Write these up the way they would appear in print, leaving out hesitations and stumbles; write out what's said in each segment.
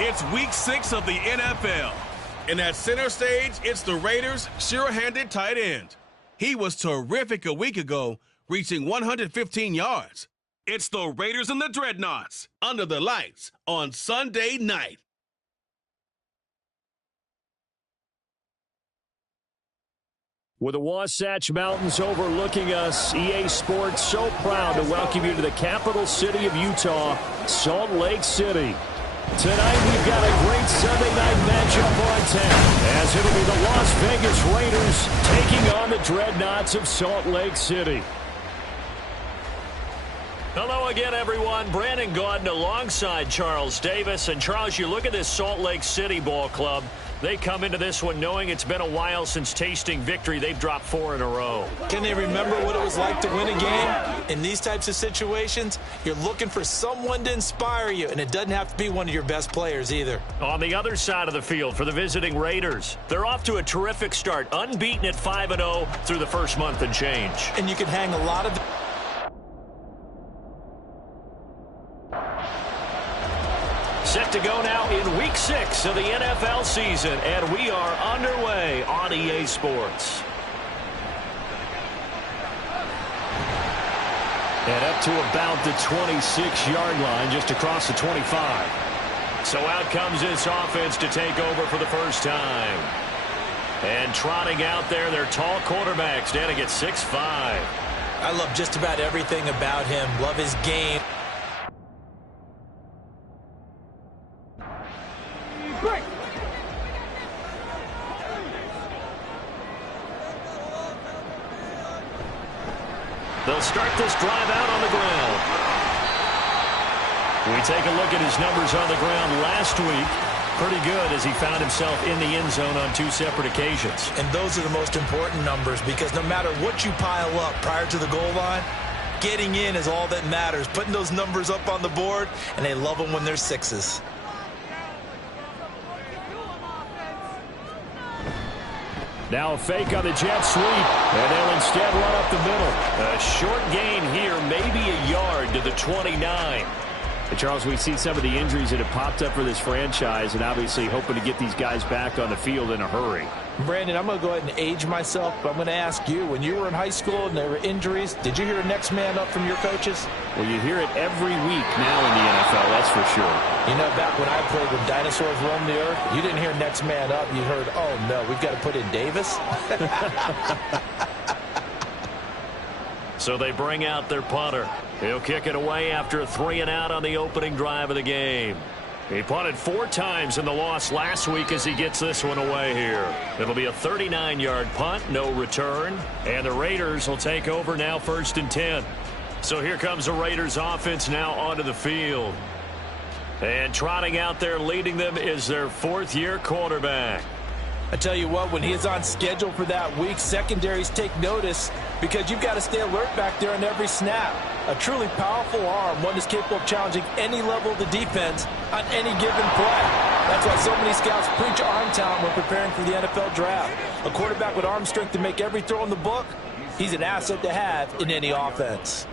It's week 6 of the NFL. And at center stage, it's the Raiders' sure-handed tight end. He was terrific a week ago, reaching 115 yards. It's the Raiders and the Dreadnoughts under the lights on Sunday night. With the Wasatch Mountains overlooking us, EA Sports so proud to welcome you to the capital city of Utah, Salt Lake City. Tonight we've got a great Sunday night matchup on tap, as it'll be the Las Vegas Raiders taking on the Dreadnoughts of Salt Lake City. Hello again, everyone. Brandon Gaudin alongside Charles Davis. And Charles, you look at this Salt Lake City ball club. They come into this one knowing it's been a while since tasting victory. They've dropped 4 in a row. Can they remember what it was like to win a game? In these types of situations, you're looking for someone to inspire you, and it doesn't have to be one of your best players either. On the other side of the field for the visiting Raiders, they're off to a terrific start, unbeaten at 5-0 through the first month and change. And you can hang a lot of... Set to go now in week 6 of the NFL season, and we are underway on EA Sports. And up to about the 26-yard line, just across the 25. So out comes this offense to take over for the first time. And trotting out there, their tall quarterback standing at 6'5". I love just about everything about him. Love his game. Break. They'll start this drive out on the ground. We take a look at his numbers on the ground last week. Pretty good as he found himself in the end zone on 2 separate occasions. And those are the most important numbers because no matter what you pile up prior to the goal line, getting in is all that matters. Putting those numbers up on the board, and they love them when they're 6s. Now a fake on the jet sweep, and they'll instead run up the middle. A short gain here, maybe a yard to the 29. And Charles, we've seen some of the injuries that have popped up for this franchise, and obviously hoping to get these guys back on the field in a hurry. Brandon, I'm going to go ahead and age myself, but I'm going to ask you, when you were in high school and there were injuries, did you hear next man up from your coaches? Well, you hear it every week now in the NFL, that's for sure. You know, back when I played when dinosaurs roamed the earth, you didn't hear next man up. You heard, oh, no, we've got to put in Davis. So they bring out their punter. He'll kick it away after a 3-and-out on the opening drive of the game. He punted 4 times in the loss last week as he gets this one away here. It'll be a 39-yard punt, no return. And the Raiders will take over now 1st and 10. So here comes the Raiders offense now onto the field. And trotting out there leading them is their 4th-year quarterback. I tell you what, when he is on schedule for that week, secondaries take notice because you've got to stay alert back there on every snap. A truly powerful arm, one that's capable of challenging any level of the defense on any given play. That's why so many scouts preach arm talent when preparing for the NFL draft. A quarterback with arm strength to make every throw in the book, he's an asset to have in any offense.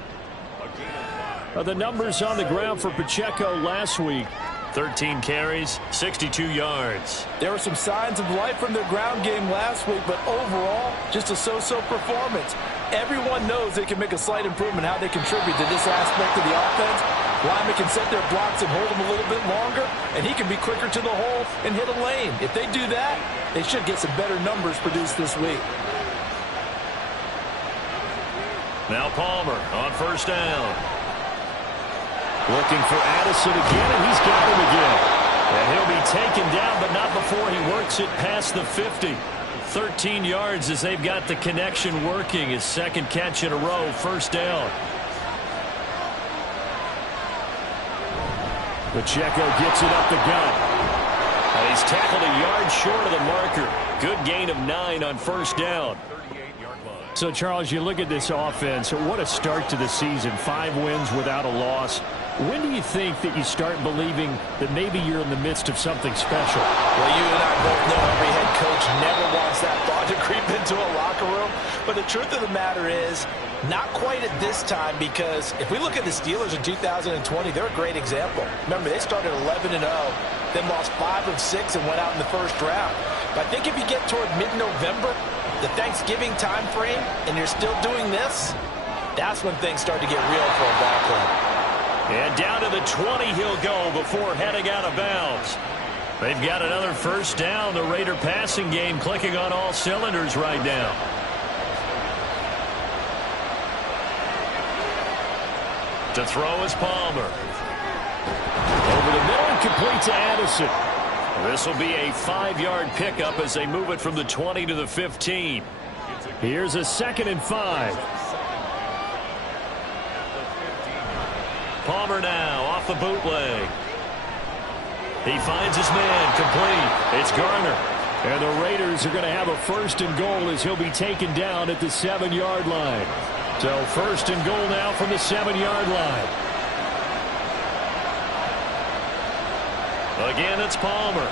The numbers on the ground for Pacheco last week. 13 carries, 62 yards. There were some signs of life from their ground game last week, but overall, just a so-so performance. Everyone knows they can make a slight improvement how they contribute to this aspect of the offense. Linemen can set their blocks and hold them a little bit longer, and he can be quicker to the hole and hit a lane. If they do that, they should get some better numbers produced this week. Now Palmer on 1st down. Looking for Addison again, and he's got him again. And he'll be taken down, but not before he works it past the 50. 13 yards as they've got the connection working. His 2nd catch in a row, 1st down. Pacheco gets it up the gut. And he's tackled a yard short of the marker. Good gain of 9 on 1st down. So, Charles, you look at this offense, what a start to the season. 5 wins without a loss. When do you think that you start believing that maybe you're in the midst of something special? Well, you and I both know every head coach never wants that thought to creep into into a locker room. But the truth of the matter is, not quite at this time, because if we look at the Steelers in 2020, they're a great example. Remember, they started 11-0, then lost 5 of 6 and went out in the first round. But I think if you get toward mid-November, the Thanksgiving time frame, and you're still doing this, that's when things start to get real for a ball club. And down to the 20 he'll go before heading out of bounds. They've got another first down. The Raider passing game clicking on all cylinders right now. To throw is Palmer. Over the middle and complete to Addison. This will be a 5-yard pickup as they move it from the 20 to the 15. Here's a 2nd and 5. Palmer now off the bootleg. He finds his man complete. It's Garner. And the Raiders are going to have a 1st and goal as he'll be taken down at the 7-yard line. So 1st and goal now from the 7-yard line. Again, it's Palmer.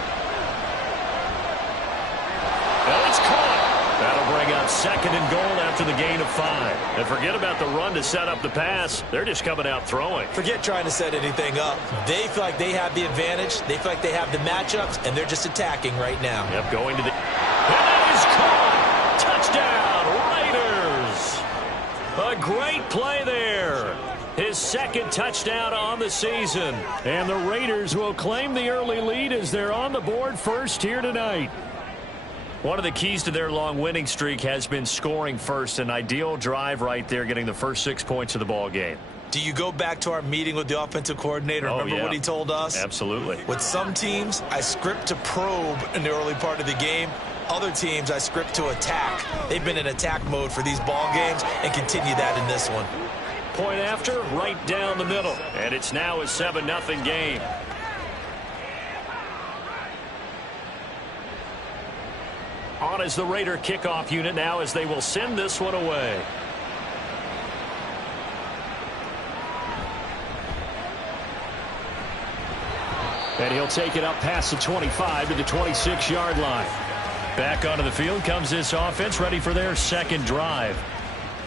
And it's caught. That'll bring up 2nd and goal after the gain of 5. And forget about the run to set up the pass. They're just coming out throwing. Forget trying to set anything up. They feel like they have the advantage. They feel like they have the matchups, and they're just attacking right now. Yep, going to the... And that is caught! Touchdown, Raiders! A great play there. His 2nd touchdown on the season. And the Raiders will claim the early lead as they're on the board first here tonight. One of the keys to their long winning streak has been scoring first. An ideal drive right there, getting the first 6 points of the ball game. Do you go back to our meeting with the offensive coordinator? Remember what he told us? Absolutely. With some teams, I script to probe in the early part of the game. Other teams, I script to attack. They've been in attack mode for these ball games and continue that in this one. Point after, right down the middle. And it's now a 7-0 game. On as the Raider kickoff unit now as they will send this one away. And he'll take it up past the 25 to the 26-yard line. Back onto the field comes this offense, ready for their 2nd drive.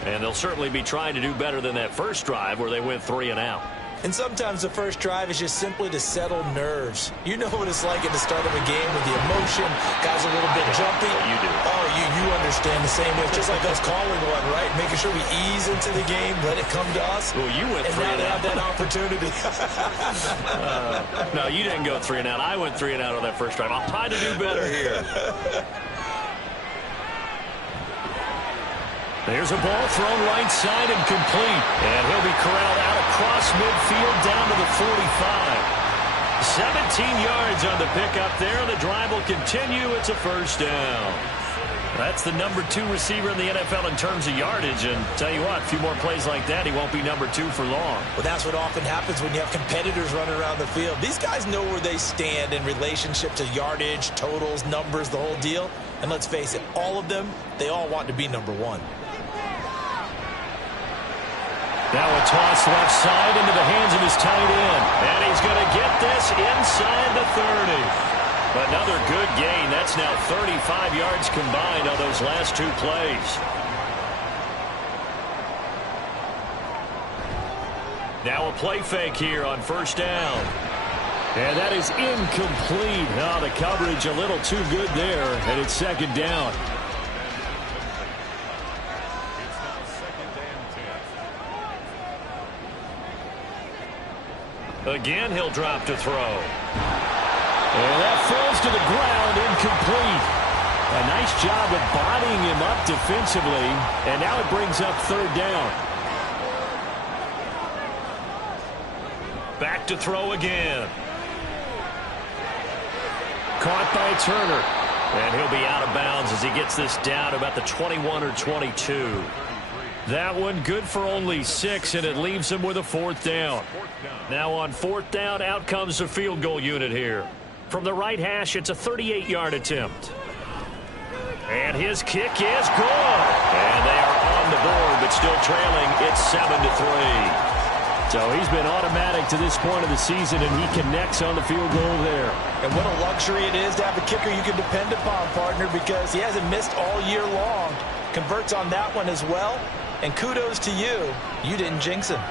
And they'll certainly be trying to do better than that first drive where they went 3 and out. And sometimes the first drive is just simply to settle nerves. You know what it's like at the start of a game with the emotion. Guys a little bit jumpy. You do. Oh, you understand the same way. It's just like us calling one, right? Making sure we ease into the game, let it come to us. Well, you went 3 and out. And now they have that opportunity. No, you didn't go 3 and out. I went 3 and out on that first drive. I'll try to do better here. There's a ball thrown right side and complete. And he'll be corralled out across midfield down to the 45. 17 yards on the pickup there. The drive will continue. It's a first down. That's the number 2 receiver in the NFL in terms of yardage. And tell you what, a few more plays like that, he won't be number 2 for long. Well, that's what often happens when you have competitors running around the field. These guys know where they stand in relationship to yardage, totals, numbers, the whole deal. And let's face it, all of them, they all want to be number 1. Now a toss left side into the hands of his tight end. And he's going to get this inside the 30. Another good gain. That's now 35 yards combined on those last 2 plays. Now a play fake here on first down. And that is incomplete. Oh, the coverage a little too good there. And it's 2nd down. Again, he'll drop to throw. And that falls to the ground, incomplete. A nice job of bodying him up defensively. And now it brings up 3rd down. Back to throw again. Caught by Turner. And he'll be out of bounds as he gets this down about the 21 or 22. That one good for only 6, and it leaves him with a 4th down. Now on 4th down, out comes the field goal unit here. From the right hash, it's a 38-yard attempt. And his kick is good. And they are on the board, but still trailing. It's 7-3. So he's been automatic to this point of the season, and he connects on the field goal there. And what a luxury it is to have a kicker you can depend upon, partner, because he hasn't missed all year long. Converts on that one as well. And kudos to you. You didn't jinx him.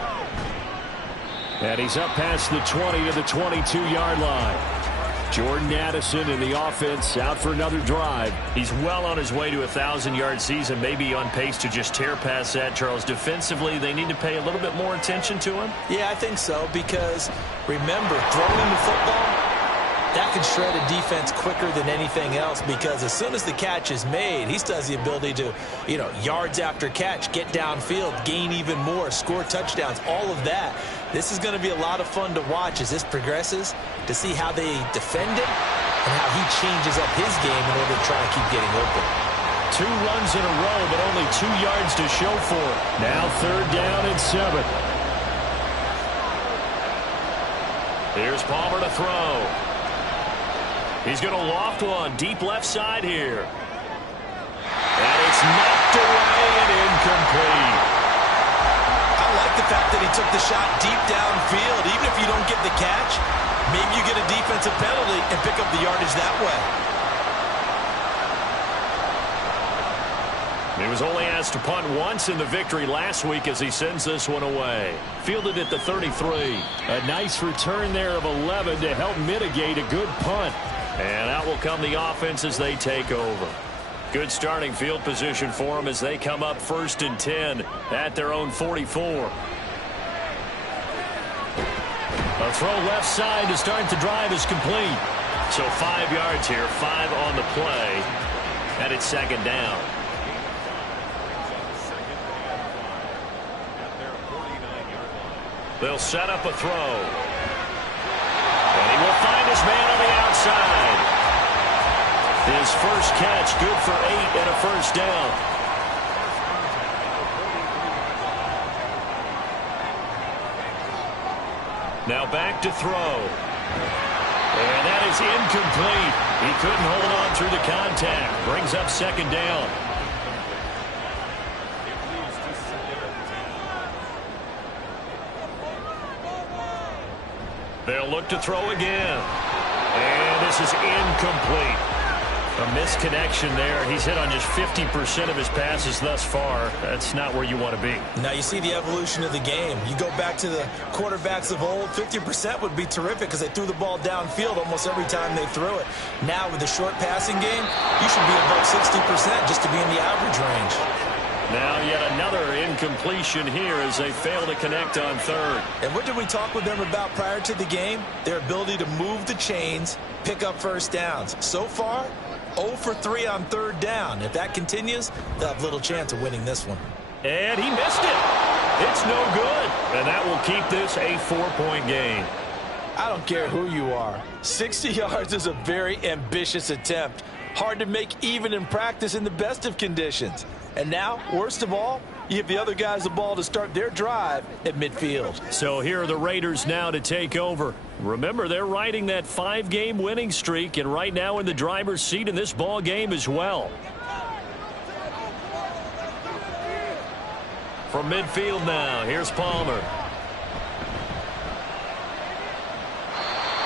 And he's up past the 20 to the 22-yard line. Jordan Addison in the offense out for another drive. He's well on his way to a 1,000-yard season, maybe on pace to just tear past that, Charles. Defensively, they need to pay a little bit more attention to him. Yeah, I think so, because remember, throwing the football, that can shred a defense quicker than anything else, because as soon as the catch is made, he still has the ability to, yards after catch, get downfield, gain even more, score touchdowns, all of that. This is going to be a lot of fun to watch as this progresses, to see how they defend him and how he changes up his game in order to try and keep getting open. 2 runs in a row, but only 2 yards to show for it. Now 3rd down and 7. Here's Palmer to throw. He's going to loft one deep left side here. And it's knocked away and incomplete. I like the fact that he took the shot deep downfield. Even if you don't get the catch, maybe you get a defensive penalty and pick up the yardage that way. He was only asked to punt once in the victory last week as he sends this one away. Fielded at the 33. A nice return there of 11 to help mitigate a good punt. And out will come the offense as they take over. Good starting field position for them as they come up 1st and 10 at their own 44. A throw left side to start the drive is complete. So 5 yards here, 5 on the play. And it's 2nd down. They'll set up a throw. And he will find his man on the outside. His first catch, good for 8 and a 1st down. Now back to throw. And that is incomplete. He couldn't hold on through the contact. Brings up 2nd down. They'll look to throw again. And this is incomplete. A misconnection there. He's hit on just 50% of his passes thus far. That's not where you want to be. Now you see the evolution of the game. You go back to the quarterbacks of old, 50% would be terrific because they threw the ball downfield almost every time they threw it. Now with the short passing game, you should be above 60% just to be in the average range. Now yet another incompletion here as they fail to connect on 3rd. And what did we talk with them about prior to the game? Their ability to move the chains, pick up 1st downs. So far, 0 for 3 on 3rd down. If that continues, they'll have little chance of winning this one. And he missed it. It's no good. And that will keep this a 4-point game. I don't care who you are. 60 yards is a very ambitious attempt. Hard to make even in practice in the best of conditions. And now, worst of all, you give the other guys the ball to start their drive at midfield. So here are the Raiders now to take over. Remember, they're riding that 5-game winning streak, and right now in the driver's seat in this ball game as well. From midfield now, here's Palmer.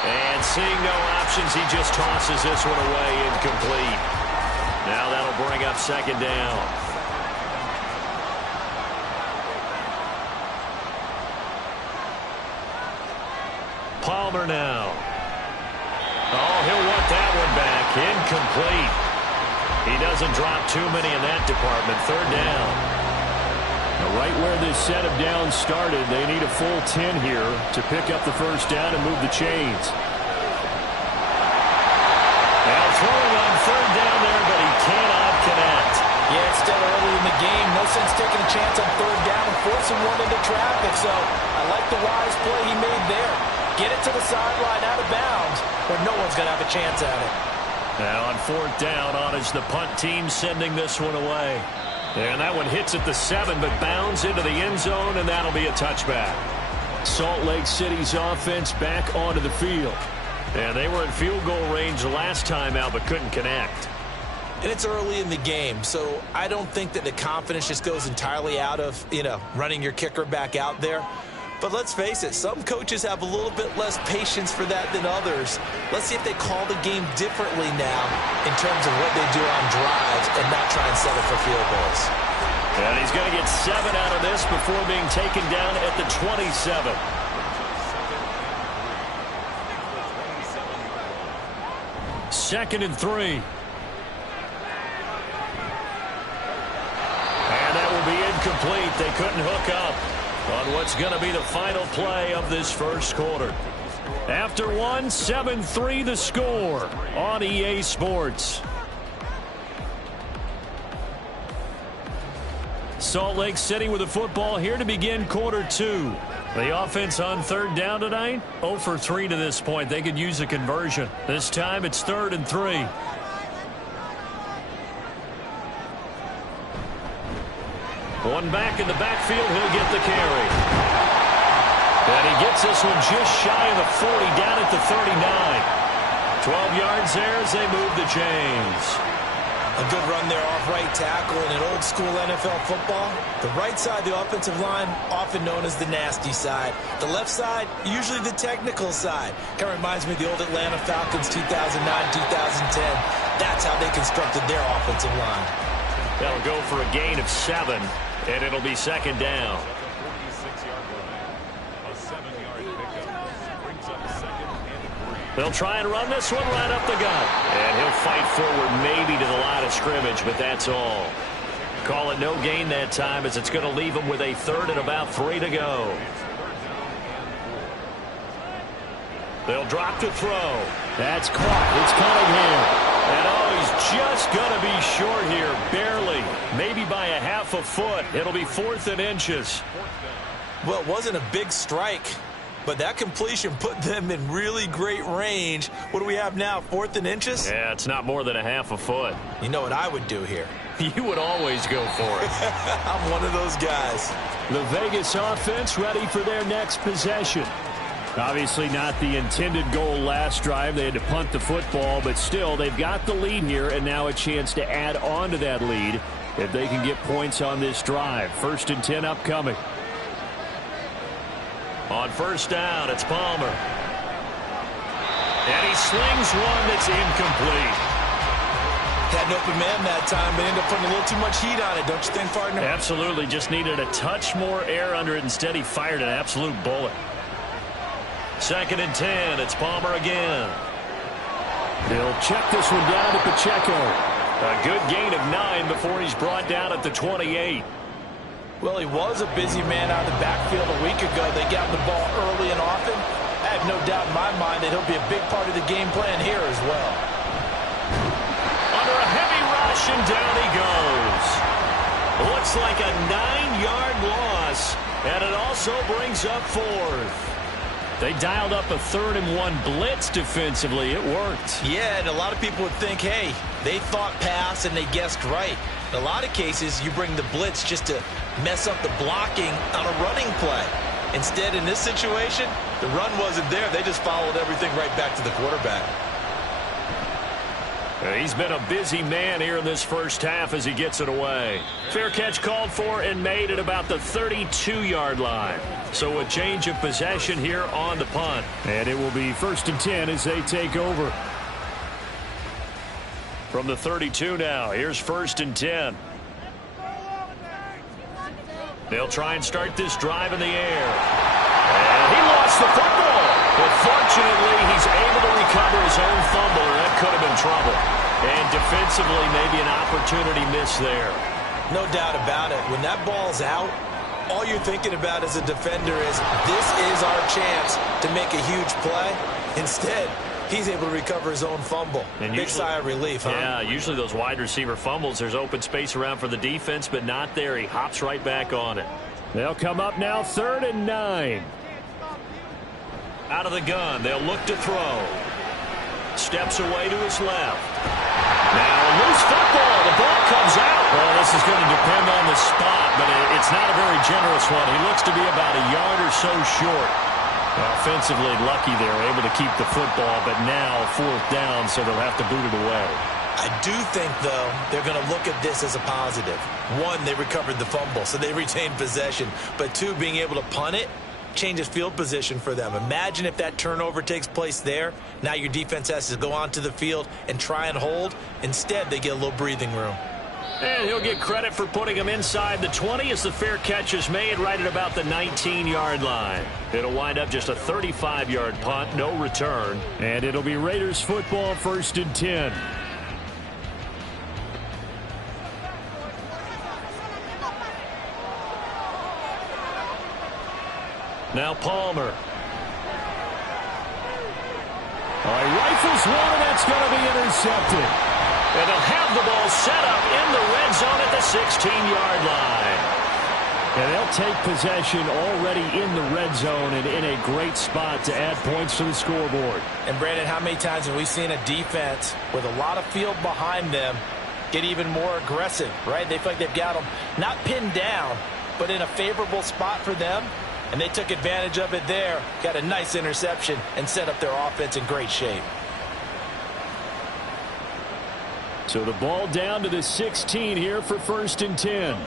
And seeing no options, he just tosses this one away incomplete. Now that'll bring up 2nd down. Palmer now. Oh, he'll want that one back. Incomplete. He doesn't drop too many in that department. 3rd down. Now right where this set of downs started, they need a full 10 here to pick up the 1st down and move the chains. Now throwing on 3rd down there, but he cannot connect. Yeah, it's still early in the game. No sense taking a chance on 3rd down and forcing one into traffic. So I like the wise play he made there. Get it to the sideline out of bounds where no one's going to have a chance at it. Now on 4th down, on is the punt team sending this one away. And that one hits at the 7, but bounds into the end zone, and that'll be a touchback. Salt Lake City's offense back onto the field. And they were in field goal range the last time out, but couldn't connect. And it's early in the game, so I don't think that the confidence just goes entirely out of, running your kicker back out there. But let's face it, some coaches have a little bit less patience for that than others. Let's see if they call the game differently now in terms of what they do on drives and not try and settle for field goals. And he's going to get 7 out of this before being taken down at the 27. Second and 3. And that will be incomplete. They couldn't hook up on what's going to be the final play of this first quarter. After one, 7-3 the score on EA Sports. Salt Lake City with the football here to begin quarter 2. The offense on third down tonight, 0 for 3 to this point. They could use a conversion. This time it's 3rd and 3. One back in the backfield, he'll get the carry. And he gets this one just shy of the 40, down at the 39. 12 yards there as they move the chains. A good run there off right tackle in an old school NFL football. The right side, the offensive line, often known as the nasty side. The left side, usually the technical side. Kind of reminds me of the old Atlanta Falcons 2009, 2010. That's how they constructed their offensive line. That'll go for a gain of 7, and it'll be second down. They'll try and run this one right up the gut. And he'll fight forward maybe to the line of scrimmage, but that's all. Call it no gain that time as it's going to leave him with a 3rd and about 3 to go. They'll drop to throw. That's caught. It's Cunningham. And he's just going to be short here, barely. Maybe by a half a foot. It'll be 4th and inches. Well, it wasn't a big strike, but that completion put them in really great range. What do we have now, 4th and inches? Yeah, it's not more than a half a foot. You know what I would do here? You would always go for it. I'm one of those guys. The Vegas offense ready for their next possession. Obviously not the intended goal last drive. They had to punt the football, but still they've got the lead here and now a chance to add on to that lead if they can get points on this drive. 1st and 10 upcoming. On first down, it's Palmer. And he slings one that's incomplete. Had an open man that time, but ended up putting a little too much heat on it, don't you think, partner? Absolutely. Just needed a touch more air under it. Instead, he fired an absolute bullet. 2nd and 10. It's Palmer again. They'll check this one down to Pacheco. A good gain of 9 before he's brought down at the 28. Well, he was a busy man out of the backfield a week ago. They got the ball early and often. I have no doubt in my mind that he'll be a big part of the game plan here as well. Under a heavy rush, and down he goes. Looks like a 9-yard loss, and it also brings up 4th. They dialed up a 3rd and 1 blitz defensively. It worked. Yeah, and a lot of people would think, hey, they thought pass and they guessed right. In a lot of cases, you bring the blitz just to mess up the blocking on a running play. Instead, in this situation, the run wasn't there. They just followed everything right back to the quarterback. He's been a busy man here in this first half as he gets it away. Fair catch called for and made at about the 32-yard line. So a change of possession here on the punt. And it will be 1st and 10 as they take over. From the 32 now, here's 1st and 10. They'll try and start this drive in the air. And he lost the football. But fortunately, he's able to recover his own fumble, or that could have been trouble. And defensively, maybe an opportunity missed there. No doubt about it. When that ball's out, all you're thinking about as a defender is, this is our chance to make a huge play. Instead, he's able to recover his own fumble. And big sigh of relief, huh? Yeah, usually those wide receiver fumbles, there's open space around for the defense, but not there. He hops right back on it. They'll come up now 3rd and 9. Out of the gun, they'll look to throw. Steps away to his left. Now a loose football. The ball comes out. Well, this is going to depend on the spot, but it's not a very generous one. He looks to be about a yard or so short. Offensively lucky there, able to keep the football, but now 4th down, so they'll have to boot it away. I do think, though, they're going to look at this as a positive. 1, they recovered the fumble, so they retained possession. But 2, being able to punt it, changes field position for them. Imagine if that turnover takes place there. Now your defense has to go onto the field and try and hold. Instead, they get a little breathing room. And he'll get credit for putting him inside the 20 as the fair catch is made right at about the 19-yard line. It'll wind up just a 35-yard punt, no return. And it'll be Raiders football, 1st and 10. Now Palmer. All right, rifles one, and that's going to be intercepted. And they'll have the ball set up in the red zone at the 16-yard line. And they'll take possession already in the red zone and in a great spot to add points to the scoreboard. And, Brandon, how many times have we seen a defense with a lot of field behind them get even more aggressive, right? They feel like they've got them not pinned down, but in a favorable spot for them. And they took advantage of it there, got a nice interception, and set up their offense in great shape. So the ball down to the 16 here for 1st and 10.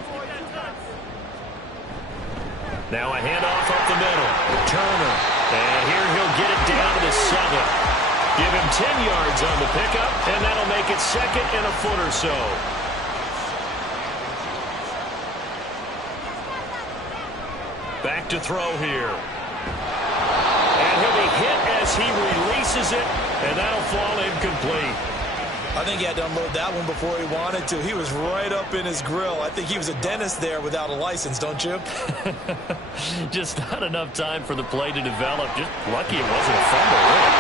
Now a handoff up the middle. Turner. And here he'll get it down to the 7. Give him 10 yards on the pickup, and that'll make it 2nd and a foot or so. Back to throw here. And he'll be hit as he releases it, and that'll fall incomplete. I think he had to unload that one before he wanted to. He was right up in his grill. I think he was a dentist there without a license, don't you? Just not enough time for the play to develop. Just lucky it wasn't a fumble, really.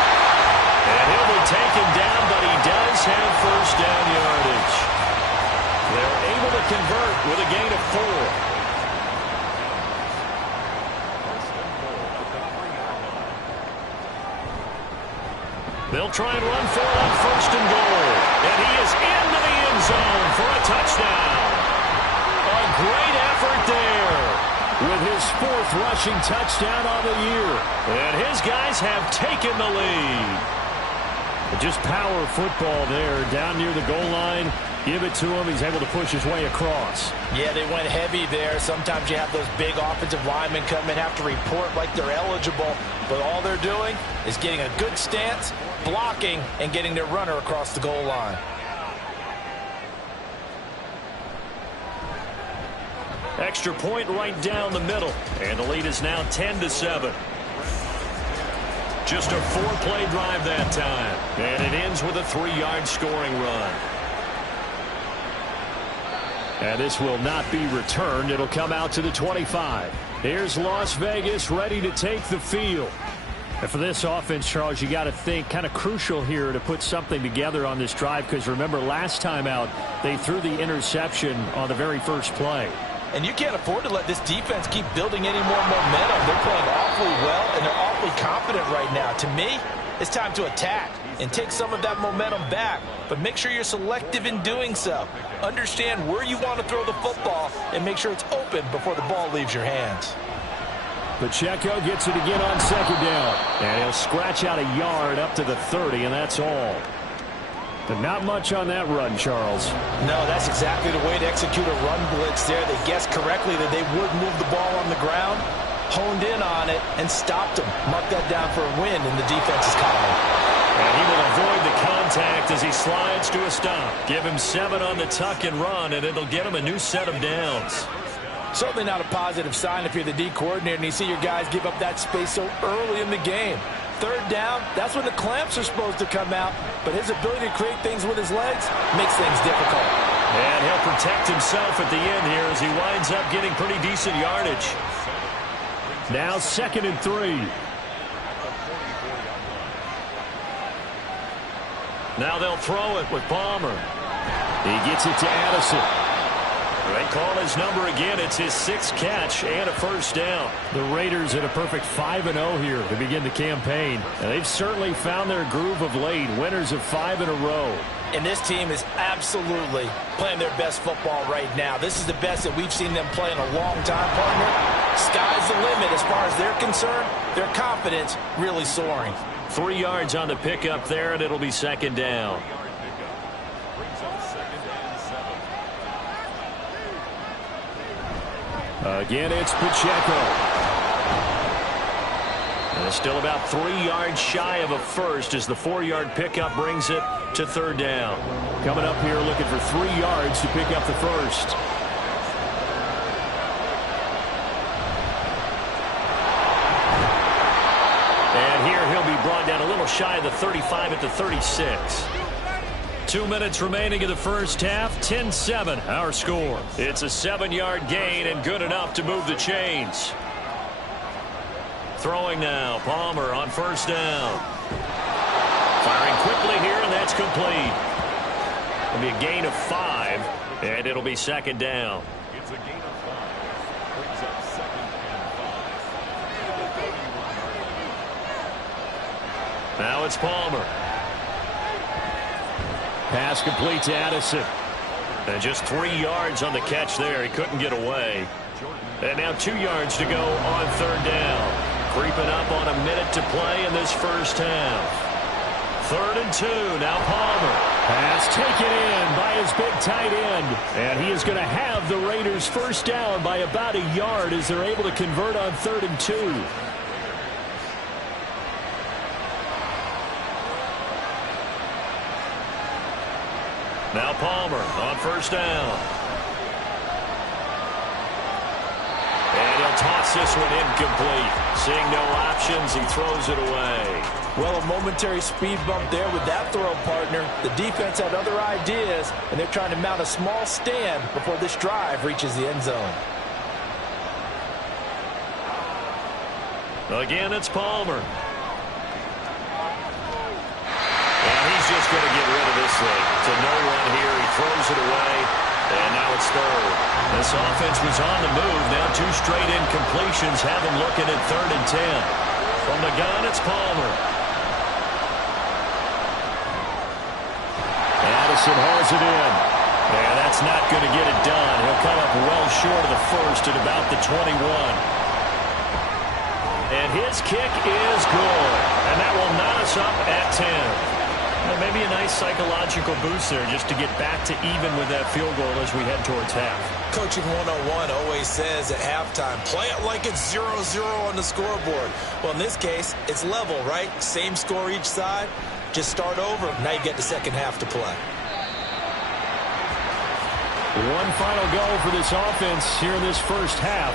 And he'll be taken down, but he does have 1st down yardage. They're able to convert with a gain of 4. They'll try and run for it on 1st and goal. And he is into the end zone for a touchdown. A great effort there. With his 4th rushing touchdown on the year. And his guys have taken the lead. Just power football there down near the goal line. Give it to him. He's able to push his way across. Yeah, they went heavy there. Sometimes you have those big offensive linemen come in, have to report like they're eligible. But all they're doing is getting a good stance, blocking, and getting their runner across the goal line. Extra point right down the middle. And the lead is now 10-7. Just a 4-play drive that time. And it ends with a 3-yard scoring run. And this will not be returned. It'll come out to the 25. Here's Las Vegas ready to take the field. And for this offense, Charles, you got to think kind of crucial here to put something together on this drive, because remember last time out they threw the interception on the very first play. And you can't afford to let this defense keep building any more momentum. They're playing awfully well, and they're awfully confident right now. To me, it's time to attack and take some of that momentum back. But make sure you're selective in doing so. Understand where you want to throw the football and make sure it's open before the ball leaves your hands. Pacheco gets it again on 2nd down. And he'll scratch out a yard up to the 30, and that's all. But not much on that run, Charles. No, that's exactly the way to execute a run blitz there. They guessed correctly that they would move the ball on the ground, honed in on it, and stopped them. Mark that down for a win in the defense's column. And he will avoid the contact as he slides to a stop. Give him 7 on the tuck and run, and it'll get him a new set of downs. Certainly not a positive sign if you're the D coordinator and you see your guys give up that space so early in the game. 3rd down, that's when the clamps are supposed to come out, but his ability to create things with his legs makes things difficult. And he'll protect himself at the end here as he winds up getting pretty decent yardage. Now 2nd and 3. Now they'll throw it with Palmer. He gets it to Addison. They call his number again. It's his 6th catch and a 1st down. The Raiders at a perfect 5-0 here to begin the campaign. And they've certainly found their groove of late. Winners of 5 in a row. And this team is absolutely playing their best football right now. This is the best that we've seen them play in a long time, partner. Sky's the limit as far as they're concerned. Their confidence really soaring. 3 yards on the pickup there, and it'll be 2nd down. Again, it's Pacheco. And it's still about 3 yards shy of a first as the 4-yard pickup brings it to 3rd down. Coming up here looking for 3 yards to pick up the first. And here he'll be brought down a little shy of the 35 at the 36. 2 minutes remaining in the first half. 10-7 our score. It's a 7-yard gain and good enough to move the chains. Throwing now. Palmer on 1st down. Firing quickly here, and that's complete. It'll be a gain of 5, and it'll be 2nd down. It's a gain of 5. Brings up 2nd and 5. Now it's Palmer. Pass complete to Addison. And just 3 yards on the catch there. He couldn't get away. And now 2 yards to go on 3rd down. Creeping up on a minute to play in this first half. 3rd and 2. Now Palmer. Pass taken in by his big tight end. And he is going to have the Raiders first down by about a yard as they're able to convert on 3rd and 2. Now Palmer on 1st down. And he'll toss this one incomplete. Seeing no options, he throws it away. Well, a momentary speed bump there with that throw, partner. The defense had other ideas, and they're trying to mount a small stand before this drive reaches the end zone. Again, it's Palmer. And he's just going to get rid of this thing. To no one here. He throws it away. And now it's 3rd. This offense was on the move. Now 2 straight incompletions have him looking at 3rd and 10. From the gun, it's Palmer. Addison hauls it in. Yeah, that's not going to get it done. He'll come up well short of the first at about the 21. And his kick is good. And that will knot us up at 10. Well, maybe a nice psychological boost there just to get back to even with that field goal as we head towards half. Coaching 101 always says at halftime, play it like it's 0-0 on the scoreboard. Well, in this case, it's level, right? Same score each side. Just start over. Now you get the second half to play. One final goal for this offense here in this first half.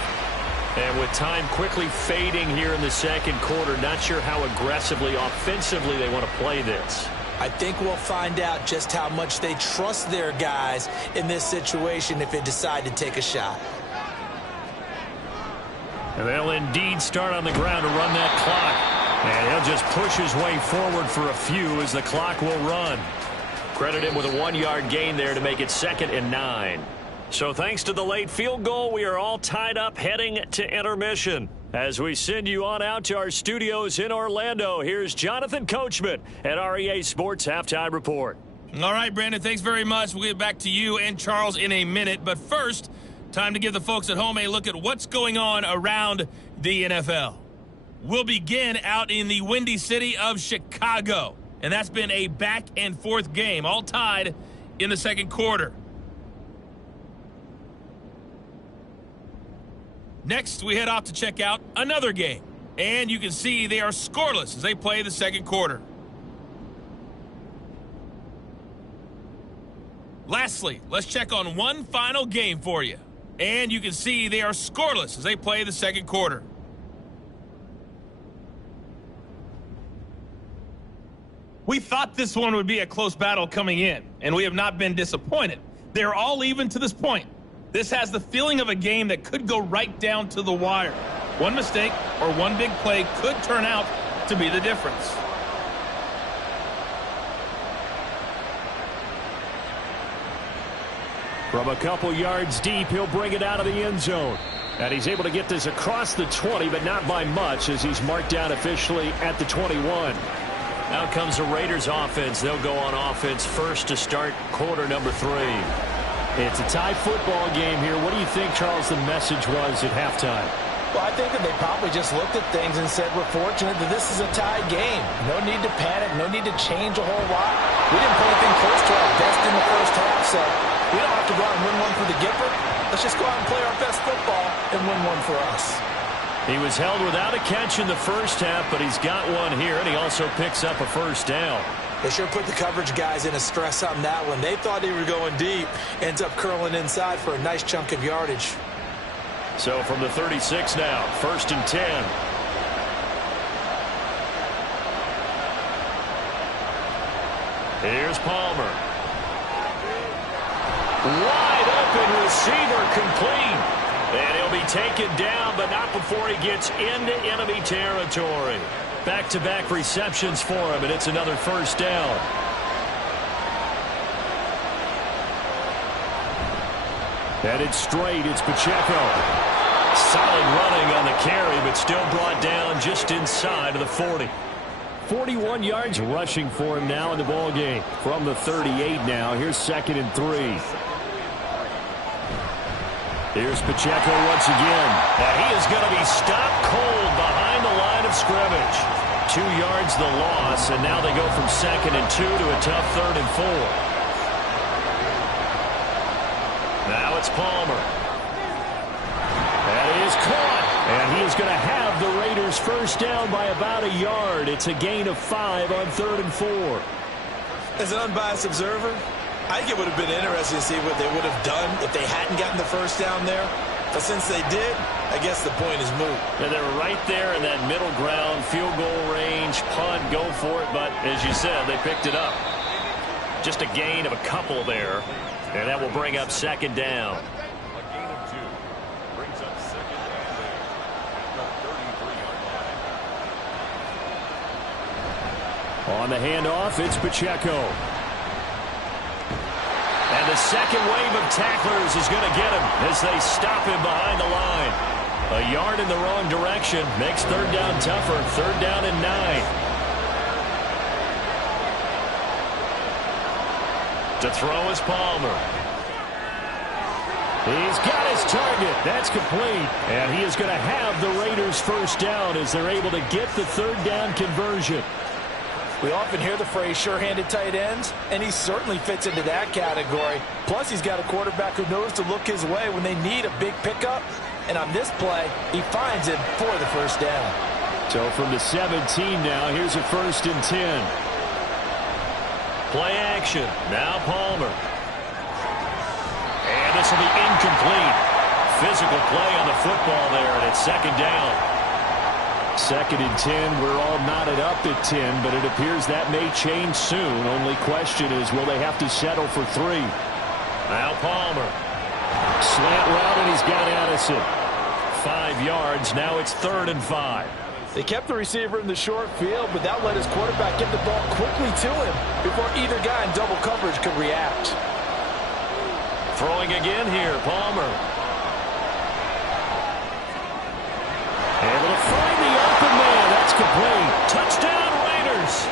And with time quickly fading here in the second quarter, not sure how aggressively, offensively they want to play this. I think we'll find out just how much they trust their guys in this situation if they decide to take a shot. And they'll indeed start on the ground to run that clock. And he'll just push his way forward for a few as the clock will run. Credit him with a 1-yard gain there to make it 2nd and 9. So thanks to the late field goal, we are all tied up heading to intermission. As we send you on out to our studios in Orlando, here's Jonathan Coachman at REA Sports Halftime Report. All right, Brandon, thanks very much. We'll get back to you and Charles in a minute. But first, time to give the folks at home a look at what's going on around the NFL. We'll begin out in the windy city of Chicago. And that's been a back-and-forth game, all tied in the second quarter. Next, we head off to check out another game. And you can see they are scoreless as they play the second quarter. Lastly, let's check on one final game for you. And you can see they are scoreless as they play the second quarter. We thought this one would be a close battle coming in, and we have not been disappointed. They're all even to this point. This has the feeling of a game that could go right down to the wire. One mistake or one big play could turn out to be the difference. From a couple yards deep, he'll bring it out of the end zone. And he's able to get this across the 20, but not by much as he's marked down officially at the 21. Out comes the Raiders offense. They'll go on offense first to start quarter number 3. It's a tie football game here. What do you think, Charles, the message was at halftime? Well, I think that they probably just looked at things and said, we're fortunate that this is a tied game. No need to panic. No need to change a whole lot. We didn't play anything close to our best in the first half, so we don't have to go out and win one for the Gifford. Let's just go out and play our best football and win one for us. He was held without a catch in the first half, but he's got one here, and he also picks up a first down. They sure put the coverage guys in a stress on that one. They thought they were going deep. Ends up curling inside for a nice chunk of yardage. So from the 36 now, 1st and 10. Here's Palmer. Wide open receiver complete. And he'll be taken down, but not before he gets into enemy territory. Back-to-back receptions for him, and it's another first down. Headed straight, it's Pacheco. Solid running on the carry, but still brought down just inside of the 40. 41 yards rushing for him now in the ballgame. From the 38 now, here's 2nd and 3. Here's Pacheco once again. And he is going to be stopped cold behind the line of scrimmage. 2 yards the loss, and now they go from 2nd and 2 to a tough 3rd and 4. Now it's Palmer. That is caught. And he is going to have the Raiders first down by about a yard. It's a gain of 5 on 3rd and 4. As an unbiased observer, I think it would have been interesting to see what they would have done if they hadn't gotten the first down there. But since they did, I guess the point is moot. And they're right there in that middle ground, field goal range, punt, go for it. But as you said, they picked it up. Just a gain of a couple there. And that will bring up 2nd down. A gain of 2 brings up 2nd down there at the 33-yard line. On the handoff, it's Pacheco. And the second wave of tacklers is going to get him as they stop him behind the line. A yard in the wrong direction makes 3rd down tougher. 3rd down and 9. To throw is Palmer. He's got his target. That's complete. And he is going to have the Raiders first down as they're able to get the 3rd down conversion. We often hear the phrase sure-handed tight ends, and he certainly fits into that category. Plus, he's got a quarterback who knows to look his way when they need a big pickup. And on this play, he finds it for the first down. So from the 17 now, here's a 1st and 10. Play action. Now Palmer. And this will be incomplete. Physical play on the football there, and it's 2nd down. 2nd and 10. We're all knotted up at 10, but it appears that may change soon. Only question is, will they have to settle for 3? Now Palmer. Slant route, and he's got Addison. 5 yards. Now it's 3rd and 5. They kept the receiver in the short field, but that let his quarterback get the ball quickly to him before either guy in double coverage could react. Throwing again here, Palmer. Able to find the open man. That's complete. Touchdown, Raiders.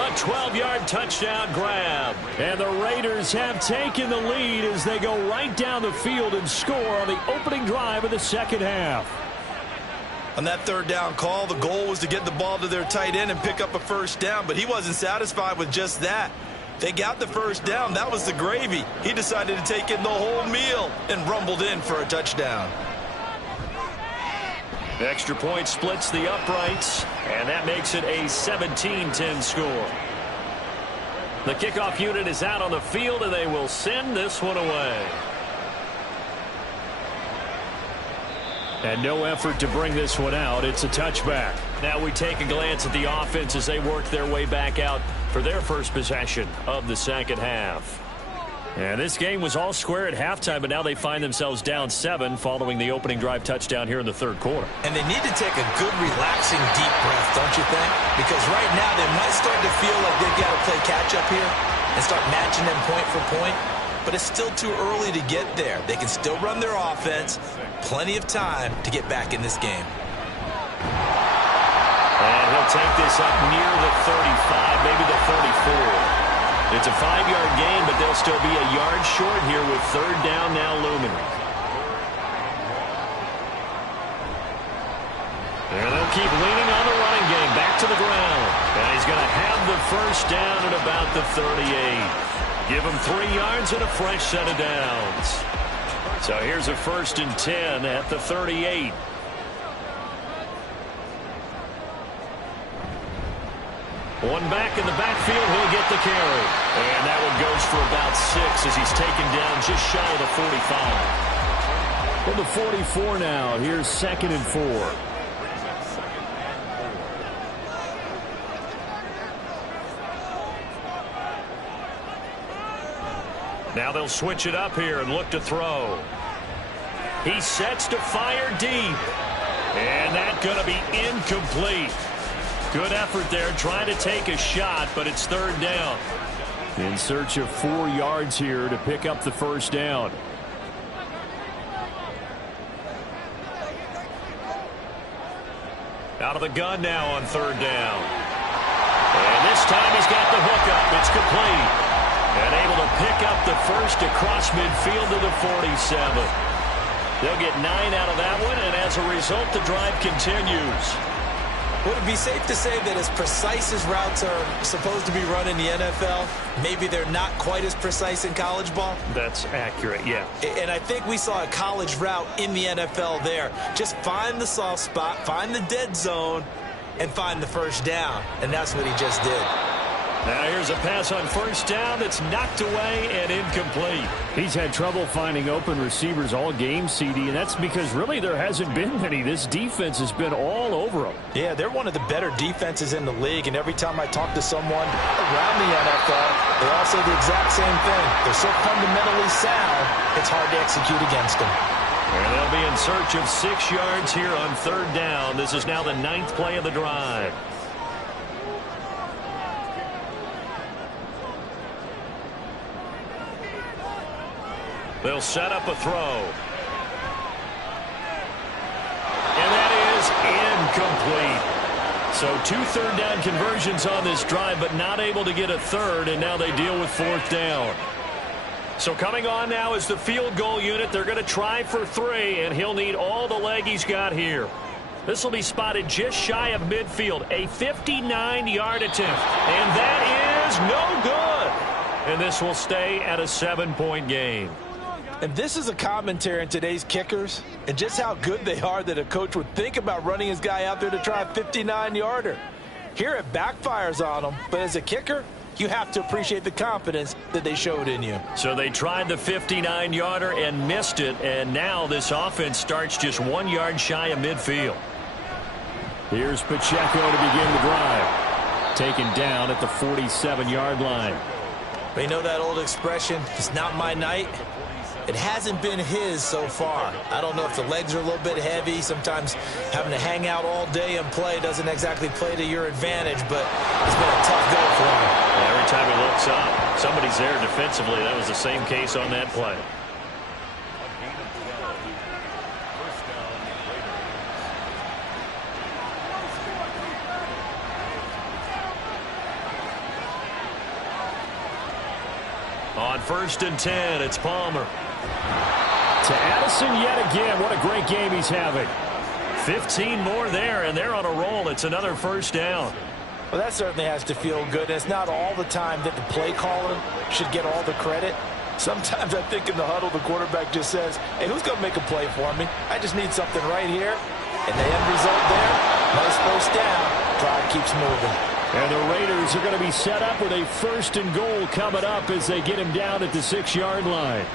A 12-yard touchdown grab. And the Raiders have taken the lead as they go right down the field and score on the opening drive of the 2nd half. On that 3rd down call, the goal was to get the ball to their tight end and pick up a first down, but he wasn't satisfied with just that. They got the first down. That was the gravy. He decided to take in the whole meal and rumbled in for a touchdown. The extra point splits the uprights, and that makes it a 17-10 score. The kickoff unit is out on the field, and they will send this one away. And no effort to bring this one out. It's a touchback. Now we take a glance at the offense as they work their way back out for their first possession of the 2nd half. And this game was all square at halftime, but now they find themselves down 7 following the opening drive touchdown here in the 3rd quarter. And they need to take a good, relaxing, deep breath, don't you think? Because right now they might start to feel like they've got to play catch-up here and start matching them point for point. But it's still too early to get there. They can still run their offense. Plenty of time to get back in this game. And he'll take this up near the 35, maybe the 34. It's a 5-yard gain, but they'll still be a yard short here with 3rd down now looming. And they'll keep leaning on the running game back to the ground. And he's going to have the first down at about the 38. Give him 3 yards and a fresh set of downs. So here's a 1st and 10 at the 38. One back in the backfield, he'll get the carry. And that one goes for about 6 as he's taken down just shy of the 45. From the 44 now, here's 2nd and 4. Now they'll switch it up here and look to throw. He sets to fire deep. And that's going to be incomplete. Good effort there trying to take a shot, but it's 3rd down. In search of 4 yards here to pick up the 1st down. Out of the gun now on 3rd down. And this time he's got the hook up. It's complete. And able to pick up the 1st across midfield to the 47. They'll get 9 out of that one, and as a result, the drive continues. Would it be safe to say that as precise as routes are supposed to be run in the NFL, maybe they're not quite as precise in college ball? That's accurate, yeah. And I think we saw a college route in the NFL there. Just find the soft spot, find the dead zone, and find the 1st down. And that's what he just did. Now here's a pass on 1st down that's knocked away and incomplete. He's had trouble finding open receivers all game, CD, and that's because really there hasn't been many. This defense has been all over them. Yeah, they're one of the better defenses in the league, and every time I talk to someone around the NFL, they all say the exact same thing. They're so fundamentally sound, it's hard to execute against them. And they'll be in search of 6 yards here on 3rd down. This is now the 9th play of the drive. They'll set up a throw. And that is incomplete. So 2 3rd down conversions on this drive, but not able to get a 3rd, and now they deal with 4th down. So coming on now is the field goal unit. They're going to try for 3, and he'll need all the leg he's got here. This will be spotted just shy of midfield. A 59-yard attempt. And that is no good. And this will stay at a 7-point game. And this is a commentary on today's kickers and just how good they are that a coach would think about running his guy out there to try a 59-yarder. Here it backfires on him, but as a kicker, you have to appreciate the confidence that they showed in you. So they tried the 59-yarder and missed it, and now this offense starts just 1 yard shy of midfield. Here's Pacheco to begin the drive. Taken down at the 47-yard line. You know that old expression, it's not my night? It hasn't been his so far. I don't know if the legs are a little bit heavy. Sometimes having to hang out all day and play doesn't exactly play to your advantage, but it's been a tough go for him. Every time he looks up, somebody's there defensively. That was the same case on that play. On 1st and 10, it's Palmer. To Addison yet again. What a great game he's having. 15 more there, and they're on a roll. It's another 1st down. Well, that certainly has to feel good. And it's not all the time that the play caller should get all the credit. Sometimes I think in the huddle, the quarterback just says, hey, who's going to make a play for me? I just need something right here. And the end result there, nice 1st down. Drive keeps moving. And the Raiders are going to be set up with a 1st and goal coming up as they get him down at the 6-yard line.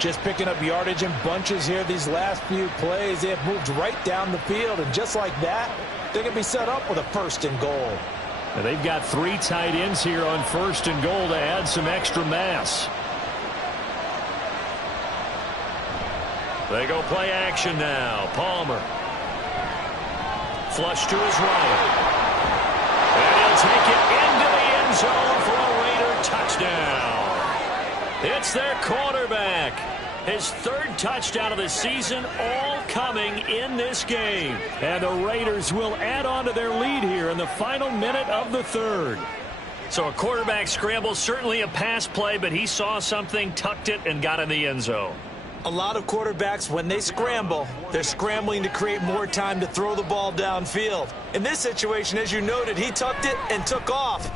Just picking up yardage in bunches here these last few plays. They have moved right down the field, and just like that, they're going to be set up with a 1st and goal. And they've got 3 tight ends here on 1st and goal to add some extra mass. They go play action now. Palmer. Flush to his right. And he'll take it into the end zone for a Raider touchdown. It's their quarterback. His 3rd touchdown of the season, all coming in this game. And the Raiders will add on to their lead here in the final minute of the 3rd. So a quarterback scramble, certainly a pass play, but he saw something, tucked it, and got in the end zone. A lot of quarterbacks, when they scramble, they're scrambling to create more time to throw the ball downfield. In this situation, as you noted, he tucked it and took off.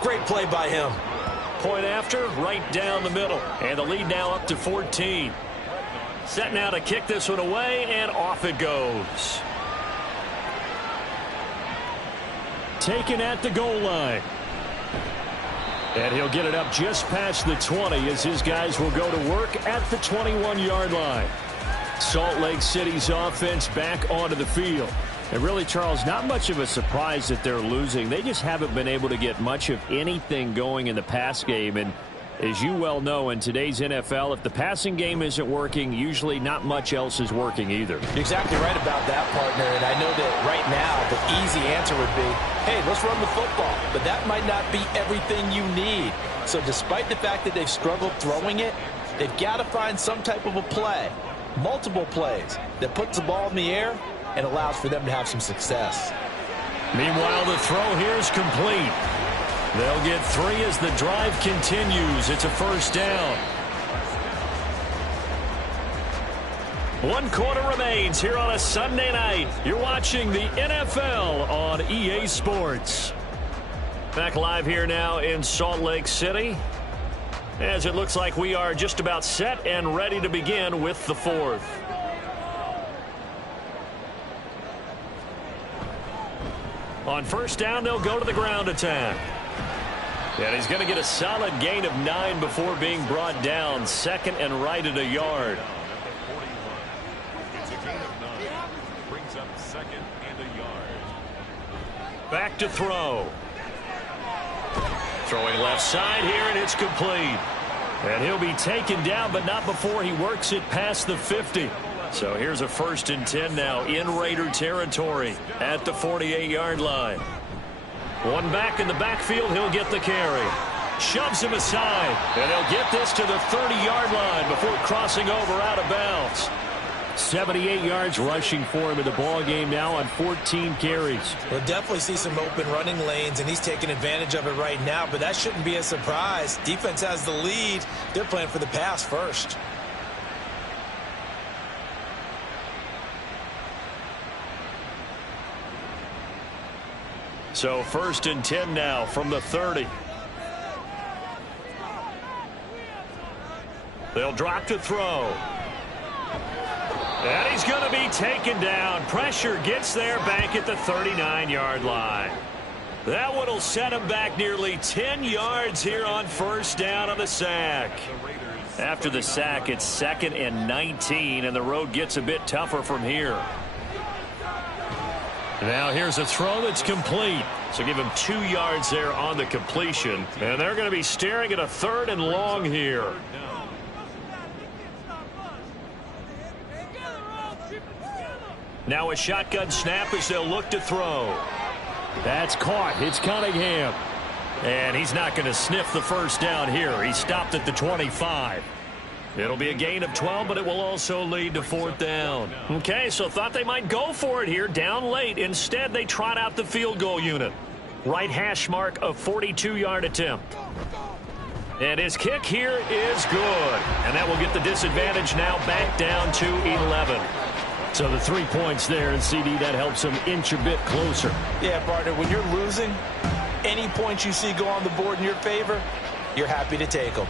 Great play by him. Point after, right down the middle. And the lead now up to 14. Set now to kick this one away, and off it goes. taken at the goal line. And he'll get it up just past the 20 as his guys will go to work at the 21-yard line. Salt Lake City's offense back onto the field. And really, Charles, not much of a surprise that they're losing. They just haven't been able to get much of anything going in the pass game. And as you well know, in today's NFL, if the passing game isn't working, usually not much else is working either. You're exactly right about that, partner. And I know that right now the easy answer would be, hey, let's run the football. But that might not be everything you need. So despite the fact that they've struggled throwing it, they've got to find some type of a play, multiple plays, that puts the ball in the air and allows for them to have some success. Meanwhile, the throw here is complete. They'll get 3 as the drive continues. It's a first down. 1 quarter remains here on a Sunday night. You're watching the NFL on EA Sports. Back live here now in Salt Lake City, as it looks like we are just about set and ready to begin with the 4th. On first down, they'll go to the ground attack. And he's going to get a solid gain of 9 before being brought down. Second and right at a yard. It's a gain of 9. Brings up second and a yard. Back to throw. Throwing left side here, and it's complete. And he'll be taken down, but not before he works it past the 50. So here's a 1st and 10 now in Raider territory at the 48-yard line. One back in the backfield, he'll get the carry. Shoves him aside, and he'll get this to the 30-yard line before crossing over out of bounds. 78 yards rushing for him in the ball game now on 14 carries. We'll definitely see some open running lanes, and he's taking advantage of it right now, but that shouldn't be a surprise. Defense has the lead. They're playing for the pass first. So 1st and 10 now from the 30. They'll drop to throw. And he's going to be taken down. Pressure gets there back at the 39-yard line. That one will set him back nearly 10 yards here on first down on the sack. After the sack, it's 2nd and 19, and the road gets a bit tougher from here. Now here's a throw that's complete. So give him 2 yards there on the completion. And they're going to be staring at a 3rd and long here. Now a shotgun snap as they'll look to throw. That's caught. It's Cunningham. And he's not going to sniff the first down here. He stopped at the 25. It'll be a gain of 12, but it will also lead to 4th down. Okay, so thought they might go for it here, down late. Instead, they trot out the field goal unit. Right hash mark of 42-yard attempt. And his kick here is good. And that will get the disadvantage now back down to 11. So the 3 points there, and CD, that helps him inch a bit closer. Yeah, partner, when you're losing, any points you see go on the board in your favor, you're happy to take them.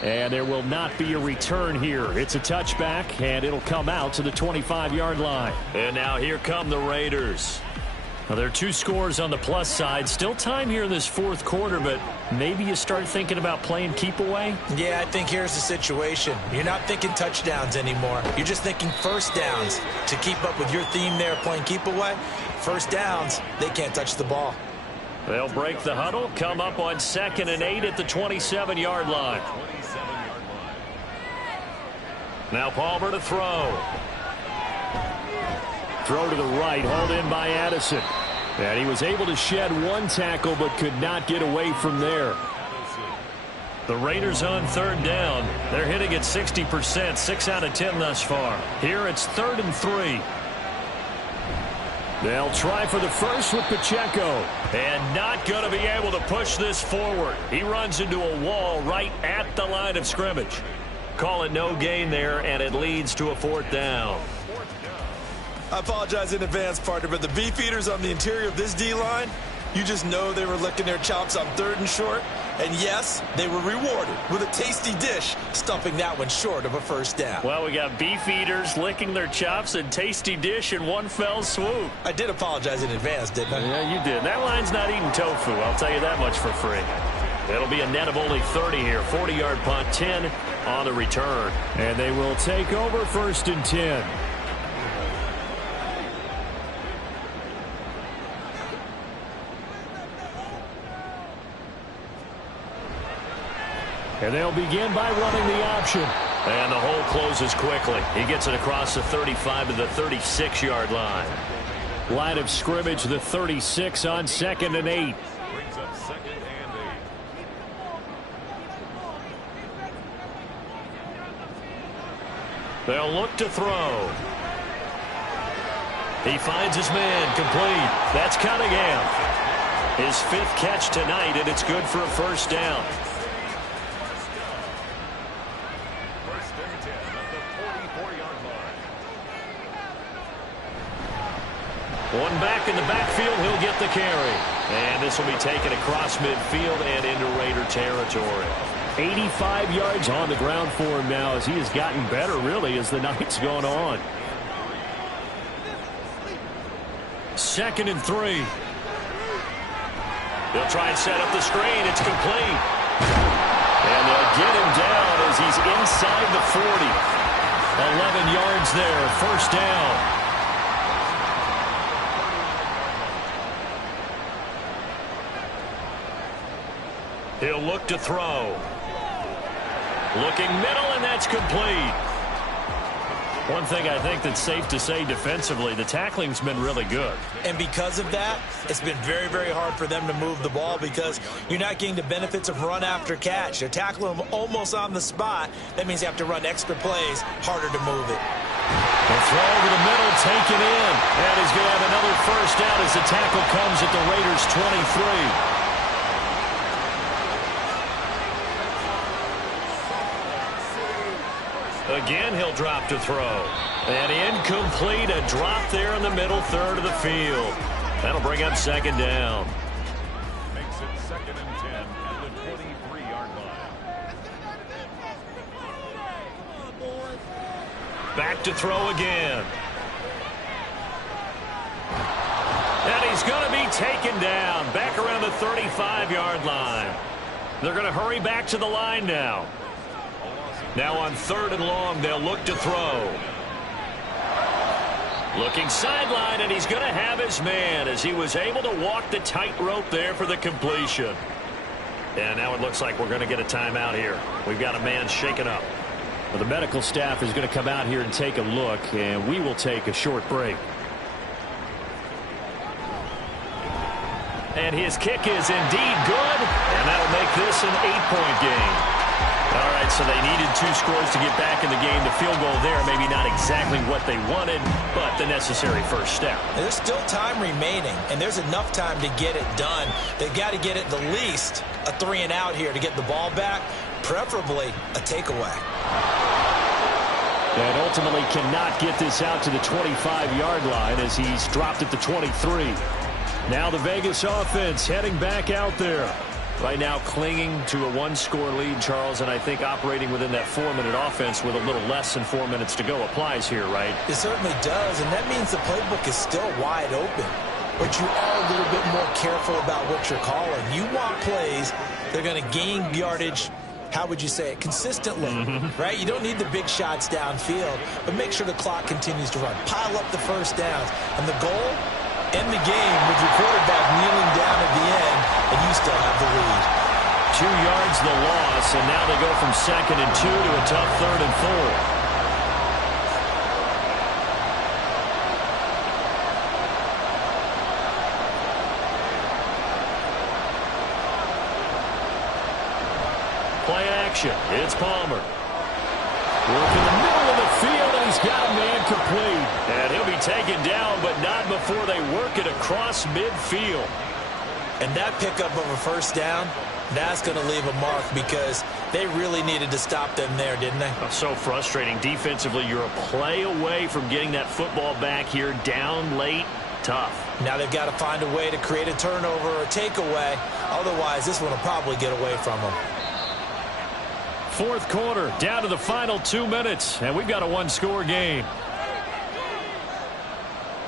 And there will not be a return here. It's a touchback, and it'll come out to the 25-yard line. And now here come the Raiders. Now, there are 2 scores on the plus side. Still time here in this 4th quarter, but maybe you start thinking about playing keep away? Yeah, I think here's the situation. You're not thinking touchdowns anymore. You're just thinking first downs. To keep up with your theme there, playing keep away, first downs, they can't touch the ball. They'll break the huddle, come up on 2nd and 8 at the 27-yard line. Now Palmer to throw. Throw to the right, hauled in by Addison. And he was able to shed 1 tackle but could not get away from there. The Raiders on 3rd down. They're hitting at 60%, 6 out of 10 thus far. Here it's 3rd and 3. They'll try for the first with Pacheco. And not going to be able to push this forward. He runs into a wall right at the line of scrimmage. Call it no gain there, and it leads to a 4th down. I apologize in advance, partner, but the beef eaters on the interior of this D-line, You just know they were licking their chops on 3rd and short. And yes, they were rewarded with a tasty dish, stuffing that one short of a first down. Well, we got beef eaters licking their chops and tasty dish in one fell swoop. I did apologize in advance, didn't I? Yeah, you did. That line's not eating tofu, I'll tell you that much for free. It'll be a net of only 30 here. 40-yard punt, 10 on the return. And they will take over 1st and 10. And they'll begin by running the option. And the hole closes quickly. He gets it across the 35 to the 36-yard line. Line of scrimmage, the 36 on 2nd and 8. Brings up 2nd and 8. They'll look to throw. He finds his man, complete. That's Cunningham. His 5th catch tonight, and it's good for a first down. One back in the backfield, he'll get the carry. And this will be taken across midfield and into Raider territory. 85 yards on the ground for him now as he has gotten better, really, as the night's gone on. 2nd and 3. He'll try and set up the screen. It's complete. And they'll get him down as he's inside the 40. 11 yards there, first down. He'll look to throw. Looking middle, and that's complete. One thing I think that's safe to say defensively, the tackling's been really good. And because of that, it's been very, very hard for them to move the ball because you're not getting the benefits of run after catch. They're tackling them almost on the spot. That means you have to run extra plays, harder to move it. The throw over the middle, taken in. And he's going to have another first down as the tackle comes at the Raiders' 23. Again, he'll drop to throw. And incomplete, a drop there in the middle third of the field. That'll bring up 2nd down. Makes it 2nd and 10 at the 23-yard line. Back to throw again. And he's going to be taken down back around the 35-yard line. They're going to hurry back to the line now. Now on 3rd and long, they'll look to throw. Looking sideline, and he's going to have his man as he was able to walk the tightrope there for the completion. And now it looks like we're going to get a timeout here. We've got a man shaken up. Well, the medical staff is going to come out here and take a look, and we will take a short break. And his kick is indeed good, and that'll make this an 8-point game. All right, so they needed 2 scores to get back in the game. The field goal there, maybe not exactly what they wanted, but the necessary first step. There's still time remaining, and there's enough time to get it done. They've got to get it the least a 3 and out here to get the ball back, preferably a takeaway. And ultimately cannot get this out to the 25-yard line as he's dropped at the 23. Now the Vegas offense heading back out there. Right now clinging to a 1-score lead, Charles, and I think operating within that 4-minute offense with a little less than 4 minutes to go applies here, right? It certainly does, and that means the playbook is still wide open. But you are a little bit more careful about what you're calling. You want plays that are going to gain yardage, how would you say it, consistently, right? You don't need the big shots downfield, but make sure the clock continues to run. Pile up the first downs. And the goal? End the game with your quarterback kneeling down at the end, and you still have the lead. 2 yards the loss, and now they go from 2nd and 2 to a tough 3rd and 4. Play action. It's Palmer. Work in the middle of the field, and he's got a man complete. And he'll be taken down, but not before they work it across midfield. And that pickup of a first down, that's going to leave a mark because they really needed to stop them there, didn't they? So frustrating. Defensively, you're a play away from getting that football back here down late. tough. Now they've got to find a way to create a turnover or a takeaway. Otherwise, this one will probably get away from them. Fourth quarter, down to the final 2 minutes, and we've got a one-score game.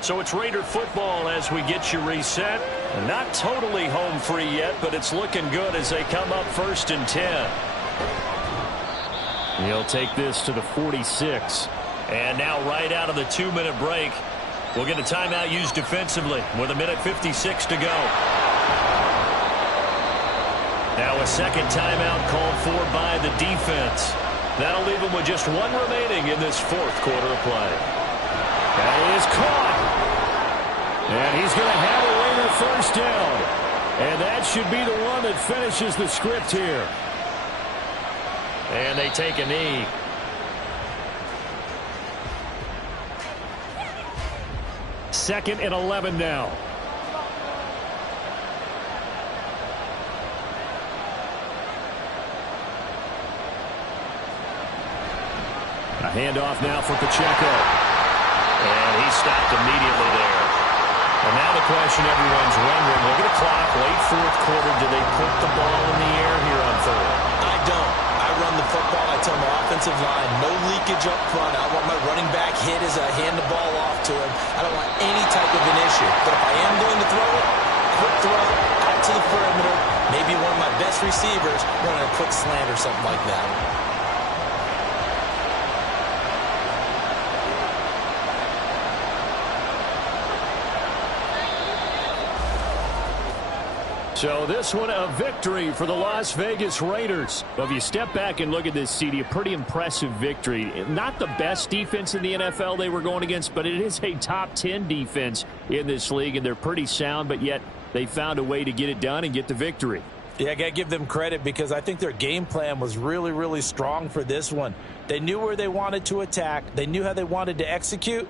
So it's Raider football as we get you reset. Not totally home free yet, but it's looking good as they come up 1st and 10. He'll take this to the 46. And now right out of the 2-minute break, we'll get a timeout used defensively with 1:56 to go. Now a second timeout called for by the defense. That'll leave them with just one remaining in this fourth quarter of play. That is caught. And he's going to have a Raider first down. And that should be the one that finishes the script here. And they take a knee. Second and 11 now. A handoff now for Pacheco. And he stopped immediately there. And now the question everyone's wondering, look at the clock, late fourth quarter, do they put the ball in the air here on third? I don't. I run the football. I tell my offensive line, no leakage up front. I want my running back hit as I hand the ball off to him. I don't want any type of an issue. But if I am going to throw it, quick throw, out to the perimeter, maybe one of my best receivers running a quick slant or something like that. So this one a victory for the Las Vegas Raiders. Well, if you step back and look at this, CD, a pretty impressive victory. Not the best defense in the NFL they were going against, but it is a top 10 defense in this league, and they're pretty sound, but yet they found a way to get it done and get the victory. Yeah, I got to give them credit because I think their game plan was really, really strong for this one. They knew where they wanted to attack. They knew how they wanted to execute.